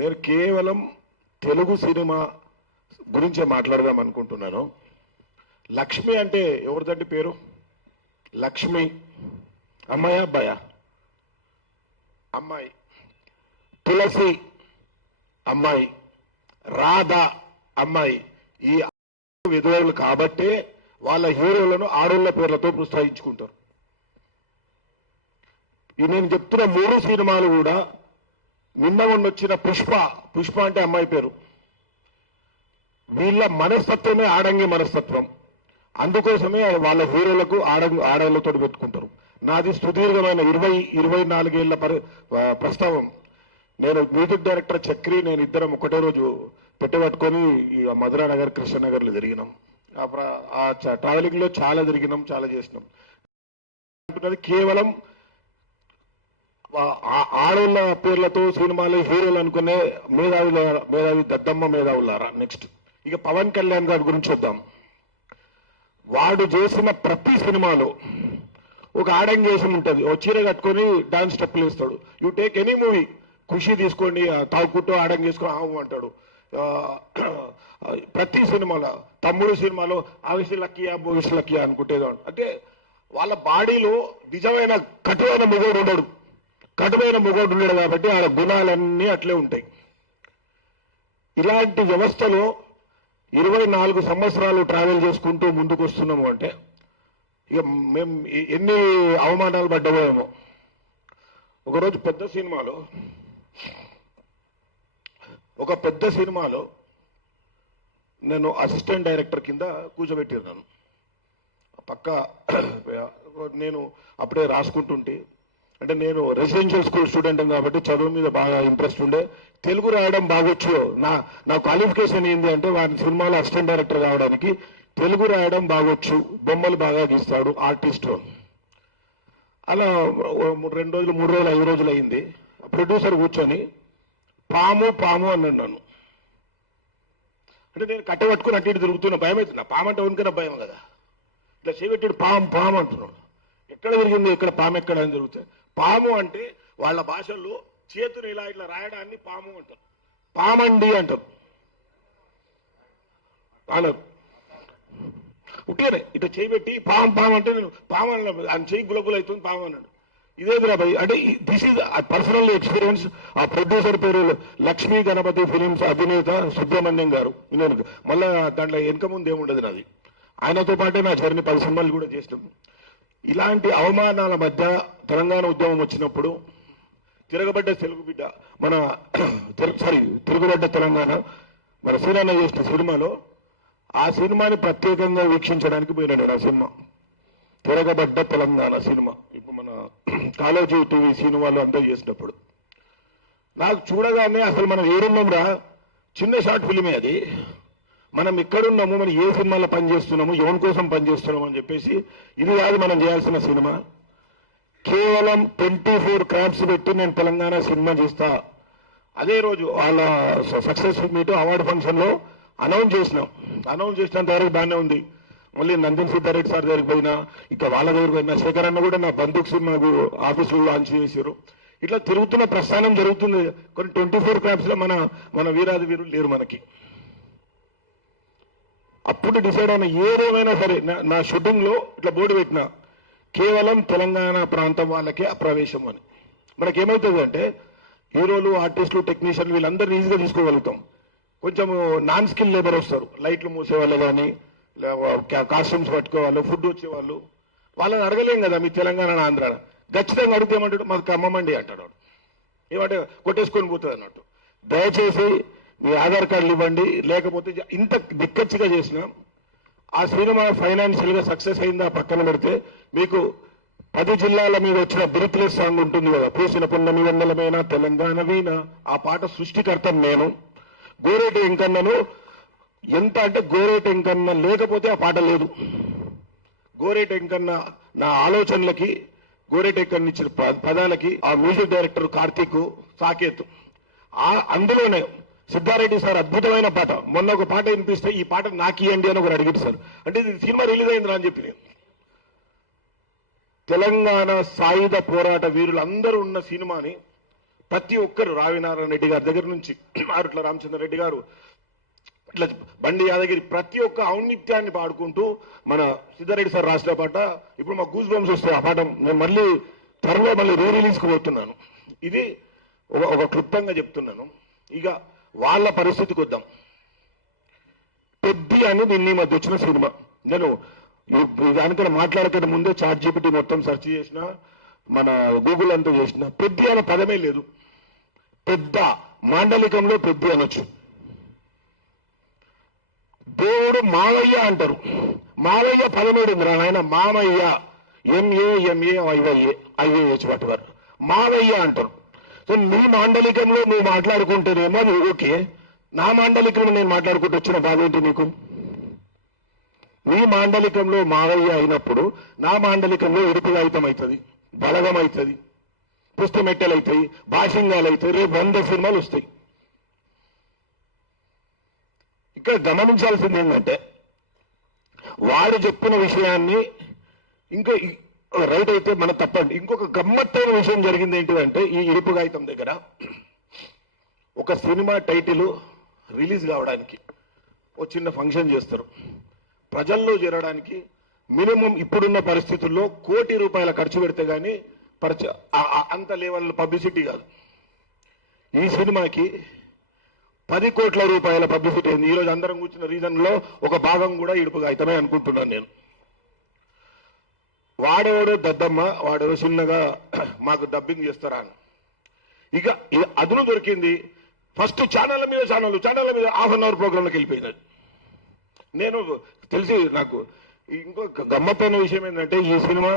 నేను కేవలం తెలుగు సినిమా గురించే మాట్లాడదాం అనుకుంటున్నాను. లక్ష్మి అంటే ఎవరిదండి పేరు? లక్ష్మి అమ్మాయి అబ్బాయా? అమ్మాయి. తులసి అమ్మాయి, రాధ అమ్మాయి. ఈ విధులు కాబట్టే వాళ్ళ హీరోలను ఆడోళ్ళ పేర్లతో ప్రోత్సహించుకుంటారు. నేను చెప్తున్న 3 సినిమాలు కూడా నిన్న వచ్చిన పుష్ప అంటే అమ్మాయి పేరు. వీళ్ళ మనస్తత్వమే ఆడంగి మనస్తత్వం. అందుకోసమే వాళ్ళ హీరోలకు ఆడవాళ్ళతో పెట్టుకుంటారు. నాది సుదీర్ఘమైన 24 ఏళ్ల ప్రస్తావం. నేను మ్యూజిక్ డైరెక్టర్ చక్రి, నేను ఇద్దరం ఒకటే రోజు పెట్టబట్టుకొని ఈ మధురానగర్, కృష్ణనగర్లో తిరిగినాం. ఆ ట్రావెలింగ్ లో చాలా తిరిగినాం, చాలా చేసినాం. కేవలం ఆడోళ్ళ పేర్లతో సినిమాలు హీరోలు అనుకునే మేధావి దద్దమ్మ మేధావులారా. నెక్స్ట్ ఇక పవన్ కళ్యాణ్ గారి గురించి వద్దాం. వాడు చేసిన ప్రతి సినిమాలో ఒక ఆడంగేషన్ ఉంటుంది. ఓ చీర కట్టుకొని డాన్స్ స్టెప్పులు వేస్తాడు. యూ టేక్ ఎనీ మూవీ, ఖుషి తీసుకోండి, తాగుకుంటూ ఆడంగేసుకొని ఆవు అంటాడు. ప్రతి సినిమాలో, తమ్ముడు సినిమాలో ఆవిష్ లక్కియా భవిష్ లక్కియా అనుకుంటేదో. అంటే వాళ్ళ బాడీలో నిజమైన కటువైన మొగోడు ఉండడు. కటువైన మొగోడు ఉండడు కాబట్టి ఆ గుణాలన్నీ అట్లే ఉంటాయి. ఇలాంటి వ్యవస్థలో 24 సంవత్సరాలు ట్రావెల్ చేసుకుంటూ ముందుకు వస్తున్నాము అంటే ఇక మేము ఎన్ని అవమానాలు పడ్డామో. ఒకరోజు ఒక పెద్ద సినిమాలో నేను అసిస్టెంట్ డైరెక్టర్ కింద కూర్చోబెట్టినాను. పక్క నేను అప్పుడే రాసుకుంటుంటే, అంటే నేను రెసిడెన్షియల్ స్కూల్ స్టూడెంట్ కాబట్టి చదువు మీద బాగా ఇంట్రెస్ట్ ఉండే. తెలుగు రాయడం బాగొచ్చు. నా క్వాలిఫికేషన్ ఏంటి అంటే వారి సినిమాలో అసిస్టెంట్ డైరెక్టర్ కావడానికి తెలుగు రాయడం బాగొచ్చు, బొమ్మలు బాగా గీస్తాడు, ఆర్టిస్ట్. అలా 2 రోజులు 3 రోజులు 5 రోజులు అయింది. ప్రొడ్యూసర్ కూర్చొని పాము అన్నాడు నన్ను. అంటే నేను కట్టబట్టుకుని అటు ఇటు తిరుగుతున్నా. భయం అవుతుంది. పాము అంటే ఉనికైనా భయం కదా. ఇట్లా చేపెట్టాడు పాము అంటున్నాడు. ఎక్కడ తిరిగింది, ఇక్కడ పాము ఎక్కడ అని తిరుగుతాయి. పాము అంటే వాళ్ళ భాషల్లో చేతులు ఇట్లా రాయడాన్ని పాము అంటారు. పామండి అంటారు. అనరు. ఉట్టిగానే ఇట్లా చేయబెట్టి పాము అంటే నేను పాము ఆయన చేయి గులగుల అవుతుంది పాము అన్నాడు. ఇదేదిరా భయ్ అంటే దిస్ ఈజ్ పర్సనల్ ఎక్స్పీరియన్స్. ఆ ప్రొడ్యూసర్ పేరు లక్ష్మీ గణపతి ఫిలిమ్స్ అధినేత సుబ్రహ్మణ్యం గారు. నేను మళ్ళా దాంట్లో వెనక ముందు ఏముండదు నాది. ఆయనతో పాటే నా జర్నీ 10 సినిమాలు కూడా చేసినాం. ఇలాంటి అవమానాల మధ్య తెలంగాణ ఉద్యమం వచ్చినప్పుడు తిరగబడ్డ తెలుగు బిడ్డ తిరగబడ్డ తెలంగాణ మన శ్రీరాన్న చేసిన సినిమాలో ఆ సినిమాని ప్రత్యేకంగా వీక్షించడానికి పోయినాడు. ఆ సినిమా తిరగబడ్డ తెలంగాణ సినిమా ఇప్పుడు మన కాలేజీ టీవీ సినిమాలు అందరూ చేసినప్పుడు నాకు చూడగానే అసలు మనం ఏడున్నాంరా, చిన్న షార్ట్ ఫిలిమే అది. మనం ఎక్కడున్నాము, మనం ఏ సినిమాలో పనిచేస్తున్నాము, ఎవరి కోసం పనిచేస్తున్నాము అని చెప్పేసి ఇది కాదు మనం చేయాల్సిన సినిమా. కేవలం 24 క్రాఫ్ట్స్ పెట్టి నేను తెలంగాణ సినిమా చేస్తా. అదే రోజు వాళ్ళ సక్సెస్ మీట్ అవార్డు ఫంక్షన్ లో అనౌన్స్ చేసినంత వరకు బాగానే ఉంది. మళ్ళీ నందన్ సిద్ధారెడ్డి సార్ దగ్గరికి పోయినా, ఇక వాళ్ళ దగ్గరికి పోయినా, శేఖర్ అన్న కూడా నా బంధుకు సినిమాకు ఆఫీసులో లాంచ్ చేశారు. ఇట్లా తిరుగుతున్న ప్రస్థానం జరుగుతుంది. కొన్ని 24 క్రాఫ్ట్స్ లో మన వీరాది వీరులు లేరు మనకి. అప్పుడు డిసైడ్ అయిన ఏదేమైనా సరే నా షూటింగ్ లో ఇట్లా బోర్డు పెట్టిన కేవలం తెలంగాణ ప్రాంతం వాళ్ళకే అప్రవేశం అని. మనకేమవుతుంది అంటే హీరోలు, ఆర్టిస్టులు, టెక్నీషియన్లు వీళ్ళందరూ ఈజీగా తీసుకోగలుగుతాం. కొంచెం నాన్ స్కిల్ లేబర్ వస్తారు, లైట్లు మూసేవాళ్ళు కానీ, కాస్ట్యూమ్స్ పట్టుకోవాళ్ళు, ఫుడ్ వచ్చేవాళ్ళు. వాళ్ళని అడగలేం కదా మీ తెలంగాణ ఆంధ్ర. ఖచ్చితంగా అడిగితే ఏమంటాడు, మాకు ఖమ్మమండి అంటాడు. ఏమంటే కొట్టేసుకొని పోతుంది అన్నట్టు. దయచేసి మీ ఆధార్ కార్డులు ఇవ్వండి, లేకపోతే ఇంత దిక్కచ్చిగా చేసిన ఆ సినిమా ఫైనాన్షియల్ గా సక్సెస్ అయిందా పక్కన పెడితే మీకు 10 జిల్లాల మీద వచ్చిన బ్రీత్లెస్ సాంగ్ ఉంటుంది కదా, పూసిన పున్నమి వందలమైన తెలంగాణ వీణ. ఆ పాట సృష్టికర్త నేను. గోరేటి వెంకన్నను ఎంత అంటే గోరేటి వెంకన్న లేకపోతే ఆ పాట లేదు. గోరేటి వెంకన్న నా ఆలోచనలకి, గోరేటి వెంకన్న ఇచ్చిన పదాలకి ఆ మ్యూజిక్ డైరెక్టర్ కార్తీక్ సాకేత్. అందులోనే సిద్ధారెడ్డి సార్ అద్భుతమైన పాట. మొన్న ఒక పాట వినిపిస్తే ఈ పాట నాకియండి అని ఒకరు అడిగారు సార్. అంటే ఇది సినిమా రిలీజ్ అయిందిరా అని చెప్పి తెలంగాణ సాయుధ పోరాట వీరులు అందరూ ఉన్న సినిమాని ప్రతి ఒక్కరు రావినారాయణ రెడ్డి గారి దగ్గర నుంచి ఆరుట్ల రామచంద్రరెడ్డి గారు, ఇట్లా బండి యాదగిరి, ప్రతి ఒక్క ఔన్నిత్యాన్ని పాడుకుంటూ మన సిద్ధారెడ్డి సార్ రాసిన పాట ఇప్పుడు మాకు గూస్ బంప్స్ వస్తాయి. ఆ పాట నేను మళ్ళీ త్వరలో మళ్ళీ రిలీజ్కి పోతున్నాను. ఇది ఒక క్లుప్తంగా చెప్తున్నాను. ఇక వాళ్ళ పరిస్థితికి వద్దాం. పెద్ది అని నిన్న ఈ మధ్య వచ్చిన సినిమా, నేను దానికన్నా మాట్లాడకుండా ముందే చాట్ జీపీటీ మొత్తం సెర్చ్ చేసిన, మన గూగుల్ అంతా చేసిన, పెద్ది అనే పదమే లేదు. పెద్ద మాండలికంలో పెద్ది అనొచ్చు. దేవుడు మావయ్య అంటారు. మావయ్య పదమేడు ఆయన మామయ్య, MAMAIYH వాటి మావయ్య అంటారు. సో నీ మాండలికంలో నువ్వు మాట్లాడుకుంటేనేమో అది ఓకే, నా మాండలికంలో నేను మాట్లాడుకుంటూ వచ్చిన బాధ ఏంటి నీకు? నీ మాండలికంలో మావయ్య అయినప్పుడు నా మాండలికంలో ఇరుపుగాయితం అవుతుంది, బలగం అవుతుంది, పుస్తమెట్టెలు అవుతాయి, భాషింగాలు అవుతాయి, రేపు 100 సినిమాలు వస్తాయి. ఇక్కడ గమనించాల్సింది ఏంటంటే, వాడు చెప్పిన విషయాన్ని ఇంకా రైట్ అయితే మన తప్పండి. ఇంకొక గమ్మత్తైన విషయం జరిగింది ఏంటిదంటే, ఈ ఇరుపుగాయితం దగ్గర ఒక సినిమా టైటిల్ రిలీజ్ కావడానికి ఒక చిన్న ఫంక్షన్ చేస్తారు. ప్రజల్లో చేరడానికి మినిమం ఇప్పుడున్న పరిస్థితుల్లో ₹1,00,00,000 ఖర్చు పెడితే కానీ అంత లెవెల్ పబ్లిసిటీ కాదు. ఈ సినిమాకి ₹10,00,00,000 పబ్లిసిటీ అయింది. ఈరోజు అందరం కూర్చున్న రీజన్లో ఒక భాగం కూడా ఇడుపుగాయితమే అనుకుంటున్నాను నేను. వాడెవడో దద్దమ్మ, వాడెవడో చిన్నగా మాకు డబ్బింగ్ చేస్తారా అని ఇక అదును దొరికింది. ఫస్ట్ ఛానళ్ళ మీద ½ అన్ అవర్ ప్రోగ్రాంలోకి వెళ్ళిపోయింది. నేను తెలిసి నాకు ఇంకొక గమ్మత్తైన విషయం ఏంటంటే, ఈ సినిమా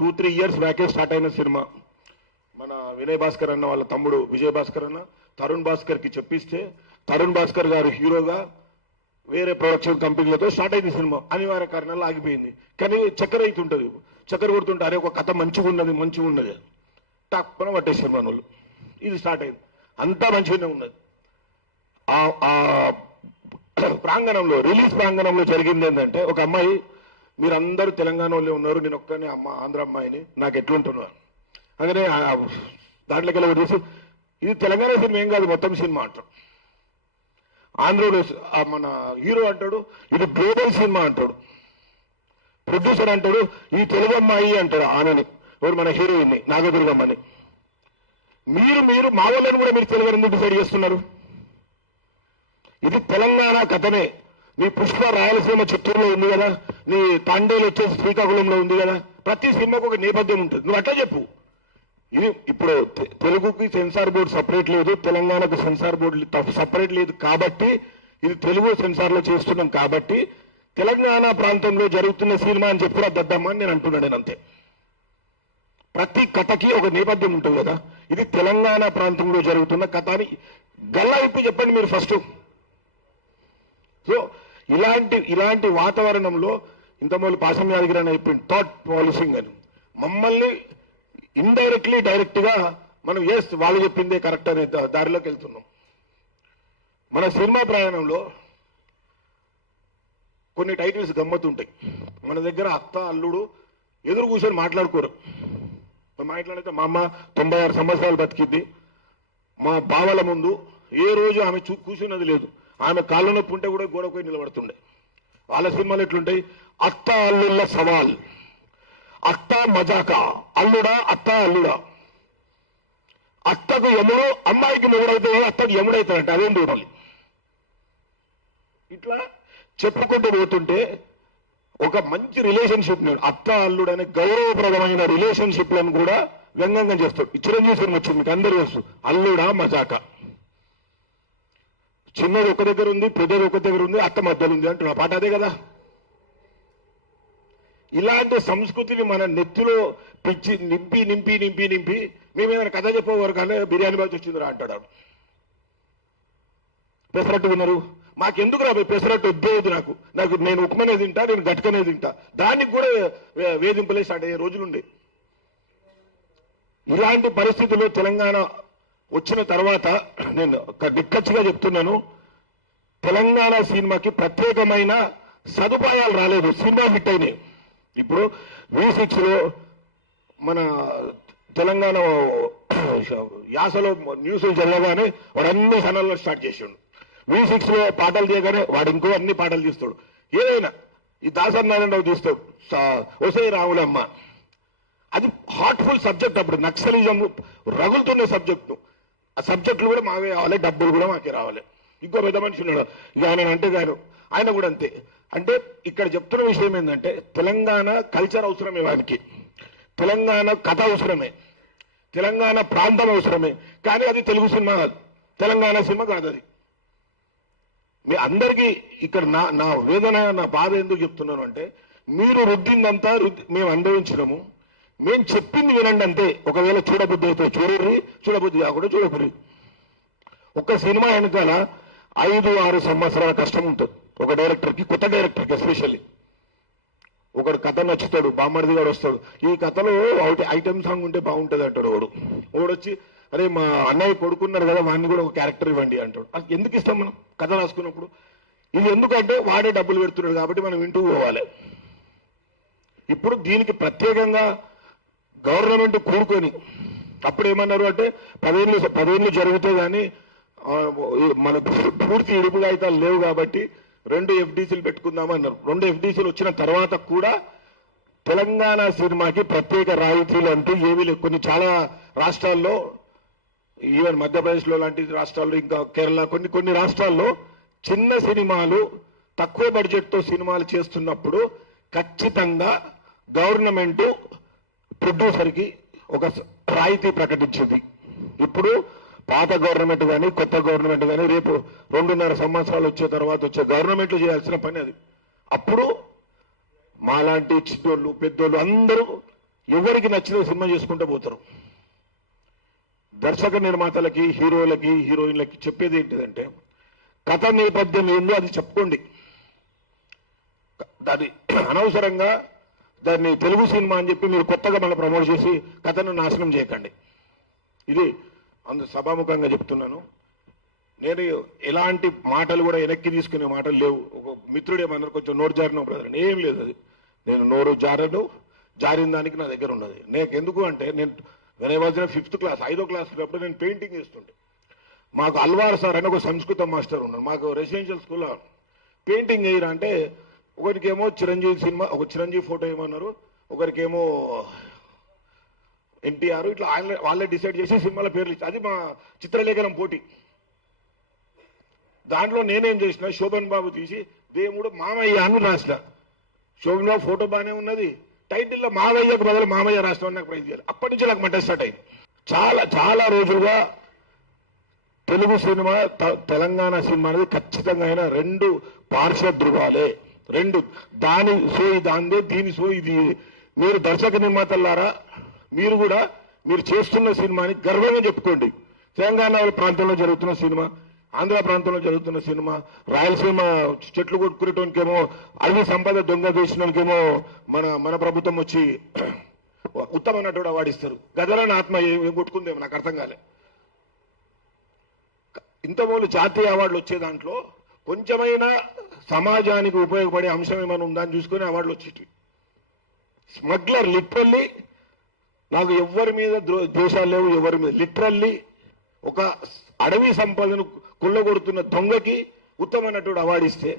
2-3 ఇయర్స్ బ్యాకే స్టార్ట్ అయిన సినిమా. మన వినయ్ భాస్కర్ అన్న వాళ్ళ తమ్ముడు విజయ్ భాస్కర్ అన్న తరుణ్ భాస్కర్కి చెప్పిస్తే, తరుణ్ భాస్కర్ గారు హీరోగా వేరే ప్రొడక్షన్ కంపెనీలతో స్టార్ట్ అయింది సినిమా. అనివార్య కారణాలు ఆగిపోయింది. కానీ చక్కెర అవుతుంటుంది, చక్కెర కొడుతుంటే అరే ఒక కథ మంచిగా ఉన్నది టక్కున పట్టేసారు మన వాళ్ళు. ఇది స్టార్ట్ అయింది, అంతా మంచిగానే ఉన్నది. ఆ ప్రాంగణంలో, రిలీజ్ ప్రాంగణంలో జరిగింది ఏంటంటే, ఒక అమ్మాయి, మీరందరూ తెలంగాణ వాళ్ళే ఉన్నారు, నేను ఒక్కనే ఆంధ్ర అమ్మాయిని, నాకు ఎట్లుంటున్నారు అందుకనే దాంట్లోకి వెళ్ళి చూసి, ఇది తెలంగాణ సినిమా ఏం కాదు మొత్తం సినిమా అంటాడు. ఆంధ్రలో మన హీరో అంటాడు ఇది గ్లోబల్ సినిమా అంటాడు. ప్రొడ్యూసర్ అంటాడు ఈ తెలుగు అమ్మాయి అంటాడు ఆమెని, ఎవరు మన హీరోయిన్ని నాగదుర్గమ్మని. మీరు మా వాళ్ళని కూడా మీరు తెలుగు ఎందుకు డిసైడ్ చేస్తున్నారు? ఇది తెలంగాణ కథనే. నీ పుష్ప రాయలసీమ చిత్తూరులో ఉంది కదా, నీ తాండేలు వచ్చేసి శ్రీకాకుళంలో ఉంది కదా. ప్రతి సినిమాకు ఒక నేపథ్యం ఉంటుంది, నువ్వు అట్లా చెప్పు. ఇది ఇప్పుడు తెలుగుకి సెన్సార్ బోర్డు సపరేట్ లేదు, తెలంగాణకు సెన్సార్ బోర్డు సపరేట్ లేదు కాబట్టి ఇది తెలుగు సెన్సార్లో చేస్తున్నాం కాబట్టి తెలంగాణ ప్రాంతంలో జరుగుతున్న సినిమా అని చెప్పినా దద్దమ్మ అని నేను అంటున్నాను. నేను అంతే. ప్రతి కథకి ఒక నేపథ్యం ఉంటుంది కదా, ఇది తెలంగాణ ప్రాంతంలో జరుగుతున్న కథ అని గల్లా విప్పి చెప్పండి మీరు ఫస్ట్. సో ఇలాంటి వాతావరణంలో ఇంతమూలు పాసం యాదగిరి అని అయిపోయింది థాట్ పాలసింగ్ అని, మమ్మల్ని ఇండైరెక్ట్లీ డైరెక్ట్ గా మనం వాళ్ళు చెప్పిందే కరెక్ట్ అనే దారిలోకి వెళ్తున్నాం. మన సినిమా ప్రయాణంలో కొన్ని టైటిల్స్ గమ్మతుంటాయి. మన దగ్గర అత్త అల్లుడు ఎదురు కూర్చొని మాట్లాడుకోరు. మాట్లాడితే మా అమ్మ 96 సంవత్సరాలు బతికింది, మా బావల ముందు ఏ రోజు ఆమె కూర్చున్నది లేదు, ఆమె కాళ్ళ నొప్పి ఉంటే కూడా గోడ పోయి నిలబడుతుండే. వాళ్ళ సినిమాలు ఎట్లుంటాయి, అత్త అల్లుళ్ళ సవాల్, అత్త మజాకా, అల్లుడా అత్త అల్లుడా, అత్తకు యముడు అమ్మాయికి మొగుడైతే అత్తకు యముడైతాడంటే అదేం చూడాలి. ఇట్లా చెప్పుకుంటూ పోతుంటే ఒక మంచి రిలేషన్షిప్, అత్త అల్లుడు అనే గౌరవప్రదమైన రిలేషన్షిప్లను కూడా వ్యంగ్యంగా చేస్తాడు. చిరంజీవి సినిమా వచ్చింది మీకు అందరూ తెలుసు, అల్లుడా మజాకా. చిన్నది ఒక దగ్గర ఉంది, పెద్దది ఒక దగ్గర ఉంది, అత్త మధ్యలో ఉంది అంటున్నా పాట అదే కదా. ఇలాంటి సంస్కృతిని మన నెత్తిలో పిచ్చి నింపి నింపి నింపి నింపి మేమేమైనా కథ చెప్పేవారు కానీ బిర్యానీ బాగా వచ్చిందిరా అంటాడు. పెసరట్టు విన్నారు, మాకెందుకు రా పెసరట్టు వద్దేది, నాకు నేను ఉప్మనే తింటా, నేను గట్కనే తింటా, దానికి కూడా వేధింపులే స్టార్ట్ అయ్యే రోజులుండే. ఇలాంటి పరిస్థితుల్లో తెలంగాణ వచ్చిన తర్వాత నేను దిక్కచ్చిగా చెప్తున్నాను, తెలంగాణ సినిమాకి ప్రత్యేకమైన సదుపాయాలు రాలేదు, సినిమా హిట్ అయినాయి. ఇప్పుడు V6లో మన తెలంగాణ యాసలో న్యూస్లు జరగగానే వాడు అన్ని ఛానల్లో స్టార్ట్ చేసిండు. V6లో పాటలు తీయగానే వాడు ఇంకో అన్ని పాటలు తీస్తాడు. ఏదైనా ఈ దాసరి నారాయణరావు తీస్తాడు ఒసే రాములమ్మ. అది హార్ట్ఫుల్ సబ్జెక్ట్. అప్పుడు నక్సలిజం రగులుతున్న సబ్జెక్టు. ఆ సబ్జెక్టులు కూడా మావే రావాలి, డబ్బులు కూడా మాకే రావాలి. ఇంకో పెద్ద మనిషి ఉన్నాడు ఇక ఆయన అంటే గారు, ఆయన కూడా అంతే. అంటే ఇక్కడ చెప్తున్న విషయం ఏంటంటే తెలంగాణ కల్చర్ అవసరమే, వారికి తెలంగాణ కథ అవసరమే, తెలంగాణ ప్రాంతం అవసరమే. కానీ అది తెలుగు సినిమా కాదు, తెలంగాణ సినిమా కాదు. అది మీ అందరికీ ఇక్కడ నా వేదన, నా బాధ ఎందుకు చెప్తున్నాను అంటే, మీరు రుద్దిందంతా మేము అనుభవించినాము, మేము చెప్పింది వినండి అంతే. ఒకవేళ చూడబుద్ధి అయితే చూడర్రి, చూడబుద్ధి కాకుండా చూడకుర్రి. ఒక సినిమా వెనకాల 5-6 సంవత్సరాల కష్టం ఉంటుంది ఒక డైరెక్టర్కి, కొత్త డైరెక్టర్కి ఎస్పెషల్లీ. ఒకడు కథ నచ్చుతాడు, బామ్మర్ది గారు వస్తాడు, ఈ కథలో ఐటమ్ సాంగ్ ఉంటే బాగుంటుంది అంటాడు. ఓడొచ్చి అరే మా అన్నయ్య కొడుకున్నారు కదా, వాడిని కూడా ఒక క్యారెక్టర్ ఇవ్వండి అంటాడు. అది ఎందుకు ఇస్తాం మనం కథ రాసుకున్నప్పుడు? ఇది ఎందుకంటే వాడే డబ్బులు పెడుతున్నాడు కాబట్టి మనం వింటూ పోవాలి. ఇప్పుడు దీనికి ప్రత్యేకంగా గవర్నమెంట్ కూడుకొని అప్పుడు ఏమన్నారు అంటే 10 ఏళ్ళు జరిగితే కానీ మన పూర్తి ఇడుపు కాగితాలు లేవు కాబట్టి 2 FDCలు పెట్టుకుందామన్నారు. 2 FDCలు వచ్చిన తర్వాత కూడా తెలంగాణ సినిమాకి ప్రత్యేక రాయితీలు అంటూ ఏమీ లేవు. కొన్ని చాలా రాష్ట్రాల్లో, ఈవెన్ మధ్యప్రదేశ్లో లాంటి రాష్ట్రాల్లో, ఇంకా కేరళ, కొన్ని రాష్ట్రాల్లో చిన్న సినిమాలు తక్కువ బడ్జెట్తో సినిమాలు చేస్తున్నప్పుడు ఖచ్చితంగా గవర్నమెంట్ ప్రొడ్యూసర్కి ఒక రాయితీ ప్రకటించింది. ఇప్పుడు పాత గవర్నమెంట్ కానీ కొత్త గవర్నమెంట్ కానీ రేపు 2.5 సంవత్సరాలు వచ్చే తర్వాత వచ్చే గవర్నమెంట్లు చేయాల్సిన పని అది. అప్పుడు మాలాంటి చిన్నోళ్ళు పెద్దోళ్ళు అందరూ ఎవరికి నచ్చిన సినిమా చేసుకుంటూ పోతారు. దర్శక నిర్మాతలకి, హీరోలకి, హీరోయిన్లకి చెప్పేది ఏంటిదంటే, కథ నేపథ్యం ఏందో అది చెప్పుకోండి. దాన్ని అనవసరంగా దాన్ని తెలుగు సినిమా అని చెప్పి మీరు కొత్తగా మళ్ళీ ప్రమోట్ చేసి కథను నాశనం చేయకండి. ఇది సభాముఖంగా చెప్తున్నాను. నేను ఎలాంటి మాటలు కూడా వెనక్కి తీసుకునే మాటలు లేవు. ఒక మిత్రుడు ఏమన్నారు, కొంచెం నోరు జారిన బ్రదర్, ఏం లేదు. అది నేను నోరు జారిన దానికి నా దగ్గర ఉన్నది. నాకు ఎందుకు అంటే, నేను when I was in 5th class 5వ క్లాస్ అప్పుడు నేను పెయింటింగ్ చేస్తుంటే, మాకు అల్వార్ సార్ అని ఒక సంస్కృత మాస్టర్ ఉన్నారు. మాకు రెసిడెన్షియల్ స్కూల్లో పెయింటింగ్ వేయరా అంటే, ఒకరికేమో చిరంజీవి సినిమా, ఒక చిరంజీవి ఫోటో ఏమన్నారు, ఒకరికేమో NTR, ఇట్లా వాళ్ళే డిసైడ్ చేసి సినిమాల పేర్లు ఇచ్చి, అది మా చిత్రలేఖనం పోటీ. దాంట్లో నేనేం చేసిన, శోభన్ బాబు తీసి దేవుడు మామయ్య అని రాసిన. శోభన్ బాబు ఫోటో బాగానే ఉన్నది, టైటిల్లో మావయ్యకు బదులు మామయ్య రాసిన నాకు ప్రైజ్ చేయాలి. అప్పటి నుంచి నాకు మంట స్టార్ట్ అయింది. చాలా రోజులుగా తెలుగు సినిమా, తెలంగాణ సినిమా అనేది ఖచ్చితంగా అయినా 2 పార్శ్వ ధృవాలే. 2 దాని సోయి దాందే, దీని సోయి ఇది. మీరు దర్శక నిర్మాతలారా, మీరు కూడా మీరు చేస్తున్న సినిమాని గర్వంగా చెప్పుకోండి. తెలంగాణ ప్రాంతంలో జరుగుతున్న సినిమా, ఆంధ్ర ప్రాంతంలో జరుగుతున్న సినిమా, రాయలసీమ చెట్లు కొట్టుకునేటోనికేమో, అడవి సంపద దొంగ చేసినోనికేమో మన ప్రభుత్వం వచ్చి ఉత్తమ నటుడు అవార్డు ఇస్తారు. గదరని ఆత్మ ఏం కొట్టుకుందేమో నాకు అర్థం కాలే. ఇంతమూలు జాతీయ అవార్డులు వచ్చే దాంట్లో కొంచెమైనా సమాజానికి ఉపయోగపడే అంశం ఏమైనా ఉందా అని చూసుకొని అవార్డులు వచ్చేటివి. స్మగ్లర్ లిటరల్లీ, నాకు ఎవరి మీద ద్వేషాలు లేవు, ఎవరి మీద, లిటరల్లీ ఒక అడవి సంపదను కొల్లగొడుతున్న దొంగకి ఉత్తమ నటుడు అవార్డు ఇస్తే,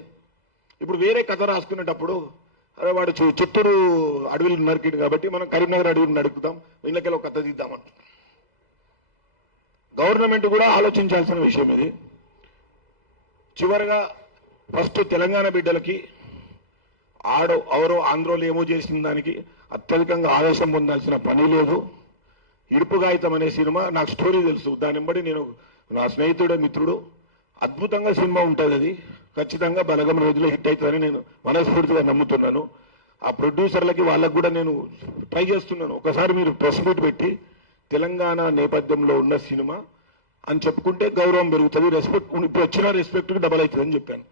ఇప్పుడు వేరే కథ రాసుకునేటప్పుడు అరే వాడు చిత్తూరు అడవిలు నరికిండు కాబట్టి మనం కరీంనగర్ అడవిని నడుపుతాం, ఇళ్ళకెళ్ళి ఒక కథ తీద్దామంట. గవర్నమెంట్ కూడా ఆలోచించాల్సిన విషయం ఇది. చివరిగా ఫస్ట్ తెలంగాణ బిడ్డలకి ఎవరో ఆంధ్రోలు ఏమో చేసిన దానికి అత్యధికంగా ఆవేశం పొందాల్సిన పని లేదు. ఇడుపు కాగితం అనే సినిమా నాకు స్టోరీ తెలుసు, దాన్ని బట్టి నేను, నా స్నేహితుడే మిత్రుడు, అద్భుతంగా సినిమా ఉంటుంది. అది ఖచ్చితంగా బలగం రోజులో హిట్ అవుతుందని నేను మనస్ఫూర్తిగా నమ్ముతున్నాను. ఆ ప్రొడ్యూసర్లకి వాళ్ళకు కూడా నేను ట్రై చేస్తున్నాను, ఒకసారి మీరు ప్రెస్ మీట్ పెట్టి తెలంగాణ నేపథ్యంలో ఉన్న సినిమా అని చెప్పుకుంటే గౌరవం పెరుగుతుంది, రెస్పెక్ట్, ఇప్పుడు వచ్చిన రెస్పెక్ట్కి డబల్ అవుతుంది అని చెప్పాను.